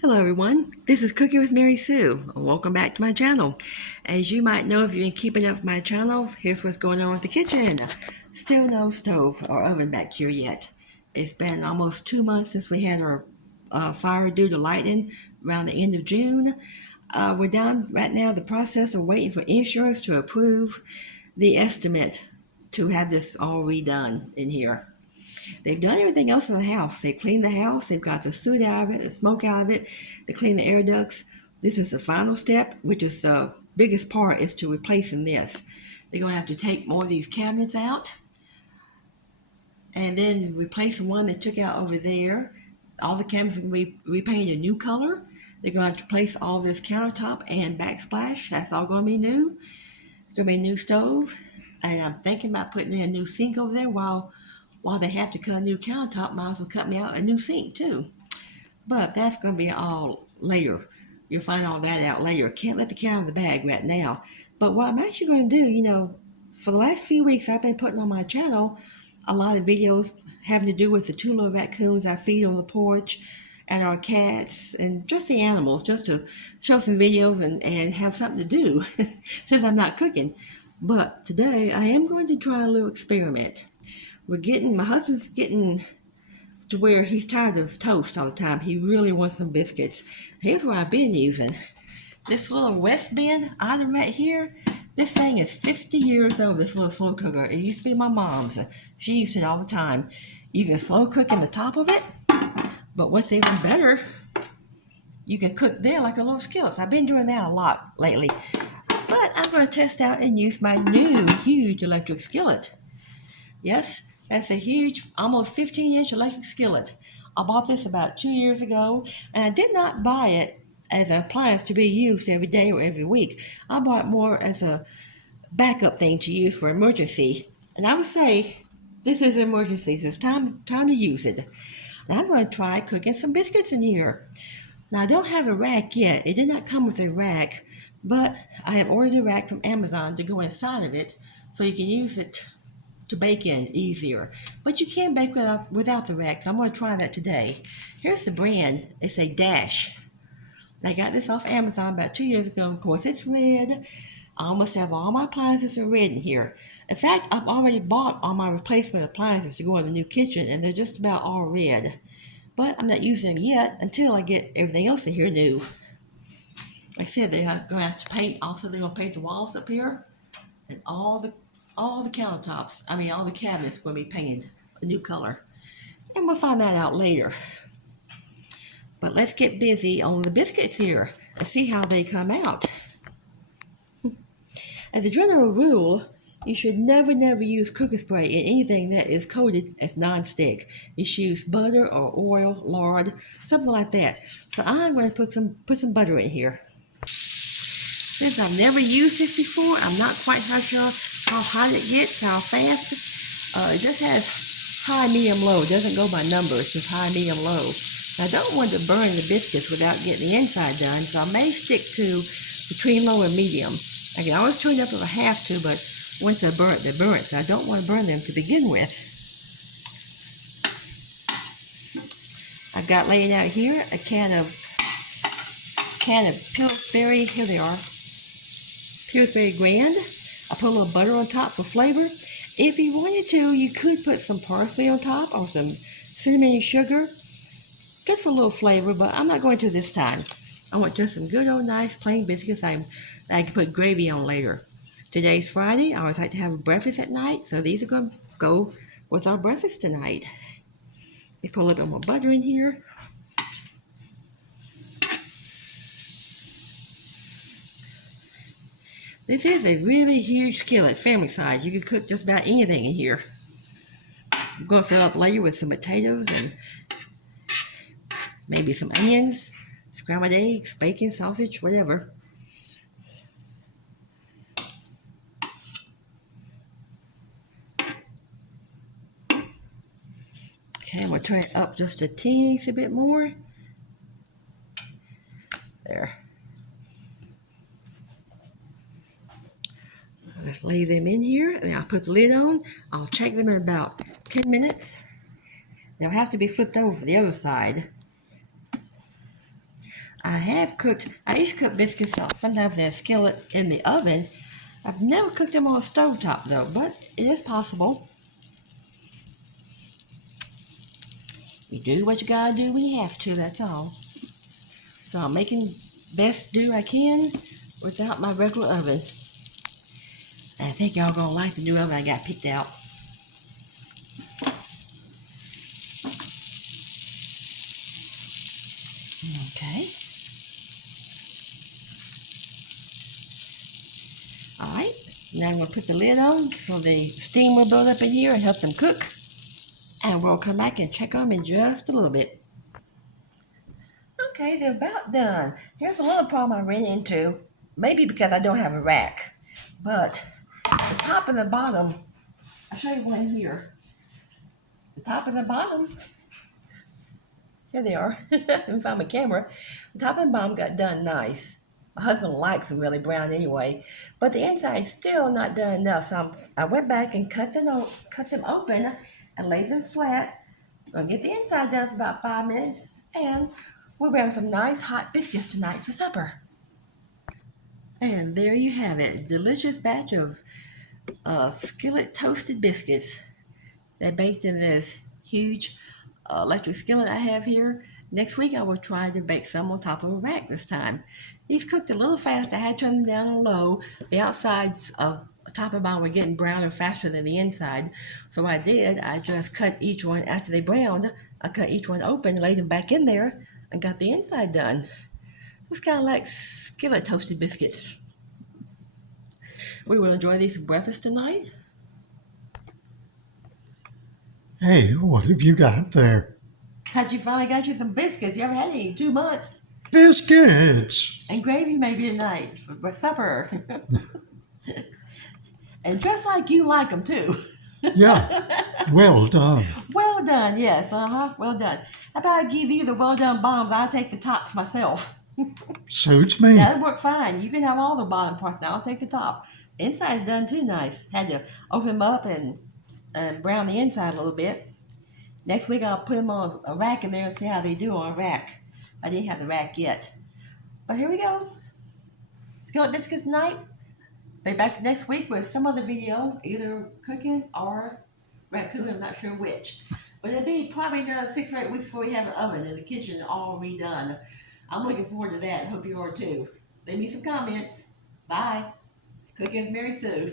Hello everyone, this is Cooking with Mary Sue. Welcome back to my channel. As you might know if you've been keeping up with my channel, here's what's going on with the kitchen. Still no stove or oven back here yet. It's been almost 2 months since we had our fire due to lightning around the end of June. We're down right now the process of waiting for insurance to approve the estimate to have this all redone in here. They've done everything else in the house. They cleaned the house. They've got the soot out of it, the smoke out of it. They cleaned the air ducts. This is the final step, which is the biggest part, is to replacing this. They're going to have to take more of these cabinets out and then replace the one they took out over there. All the cabinets are going to be repainted a new color. They're going to have to replace all this countertop and backsplash. That's all going to be new. It's going to be a new stove. And I'm thinking about putting in a new sink over there while they have to cut a new countertop. Might as well cut me out a new sink too. But that's going to be all later. You'll find all that out later. Can't let the cat out of the bag right now. But what I'm actually going to do, for the last few weeks I've been putting on my channel a lot of videos having to do with the two little raccoons I feed on the porch and our cats and just the animals, just to show some videos and have something to do since I'm not cooking. But today I am going to try a little experiment. My husband's getting to where he's tired of toast all the time. He really wants some biscuits. Here's what I've been using. This little West Bend item right here. This thing is 50 years old, this little slow cooker. It used to be my mom's. She used it all the time. You can slow cook in the top of it, but what's even better, you can cook there like a little skillet. I've been doing that a lot lately. But I'm going to test out and use my new huge electric skillet. Yes, that's a huge, almost 15-inch electric skillet. I bought this about 2 years ago, and I did not buy it as an appliance to be used every day or every week. I bought it more as a backup thing to use for emergency. And I would say this is an emergency, so it's time to use it. Now I'm going to try cooking some biscuits in here. Now I don't have a rack yet. It did not come with a rack, but I have ordered a rack from Amazon to go inside of it so you can use it to bake in easier. But you can bake without the rack. So I'm going to try that today. Here's the brand. It's a Dash. I got this off Amazon about 2 years ago. Of course, it's red. I almost have all my appliances are red in here. In fact, I've already bought all my replacement appliances to go in the new kitchen, and they're just about all red. But I'm not using them yet until I get everything else in here new. Like I said, they're going to have to paint. Also, they're going to paint the walls up here, and all the countertops. All the cabinets will be painted a new color, and we'll find that out later. But let's get busy on the biscuits here and see how they come out. As a general rule, you should never use cooking spray in anything that is coated as non-stick. You should use butter or oil, lard, something like that. So I'm going to put some butter in here. Since I've never used this before, I'm not quite sure how hot it gets, how fast. It just has high, medium, low. It doesn't go by numbers, just high, medium, low. I don't want to burn the biscuits without getting the inside done, so I may stick to between low and medium. I can always turn it up if I have to, but once they're burnt, they're burnt, so I don't want to burn them to begin with. I've got laying out here a can of Pillsbury. Here they are. Pillsbury Grand. I put a little butter on top for flavor. If you wanted to, you could put some parsley on top or some cinnamon and sugar, just for a little flavor, but I'm not going to this time. I want just some good old nice plain biscuits that I can put gravy on later. Today's Friday. I always like to have a breakfast at night, so these are going to go with our breakfast tonight. Let me put a little bit more butter in here. This is a really huge skillet, family size. You can cook just about anything in here. I'm going to fill up later with some potatoes and maybe some onions, scrambled eggs, bacon, sausage, whatever. Okay, I'm going to turn it up just a teensy bit more. There. Let's lay them in here, and I'll put the lid on. I'll check them in about 10 minutes. They'll have to be flipped over for the other side. I used to cook biscuits sometimes in a skillet in the oven. I've never cooked them on a stovetop though, but it is possible. You do what you gotta do when you have to, that's all. So I'm making best do I can without my regular oven. And I think y'all gonna like the new oven I got picked out. Okay. Alright. Now I'm gonna put the lid on so the steam will build up in here and help them cook. And we'll come back and check them in just a little bit. Okay, they're about done. Here's a little problem I ran into. Maybe because I don't have a rack. But the top and the bottom, I'll show you one here. The top and the bottom, here they are. Let me find my camera. The top and the bottom got done nice. My husband likes them really brown anyway. But the inside's still not done enough. So I went back and cut them open and laid them flat. I'm going to get the inside done for about 5 minutes. And we're having some nice hot biscuits tonight for supper. And there you have it. Delicious batch of skillet toasted biscuits. They're baked in this huge electric skillet I have here. Next week I will try to bake some on top of a rack this time. These cooked a little fast. I had to turn them down on low. The outsides of top and bottom were getting browner faster than the inside. So what I did, I just cut each one, after they browned, I cut each one open, laid them back in there, and got the inside done. It's kind of like skillet toasted biscuits. We will enjoy these for breakfast tonight. Hey, what have you got there? Finally got you some biscuits. You haven't had any in 2 months. Biscuits! And gravy maybe tonight for supper. And just like you like them too. Yeah, well done. Well done, yes, well done. How about I give you the well done bombs? I'll take the tops myself. Suits me. That'll work fine. You can have all the bottom parts now. I'll take the top. Inside's done too nice. Had to open them up and brown the inside a little bit. Next week I'll put them on a rack in there and see how they do on a rack. I didn't have the rack yet. But here we go. Skillet biscuits tonight. Be back next week with some other video, either cooking or raccoon, I'm not sure which. But it'll be probably another 6 or 8 weeks before we have an oven in the kitchen all redone. I'm looking forward to that. Hope you are too. Leave me some comments. Bye. Cooking with Mary Sue.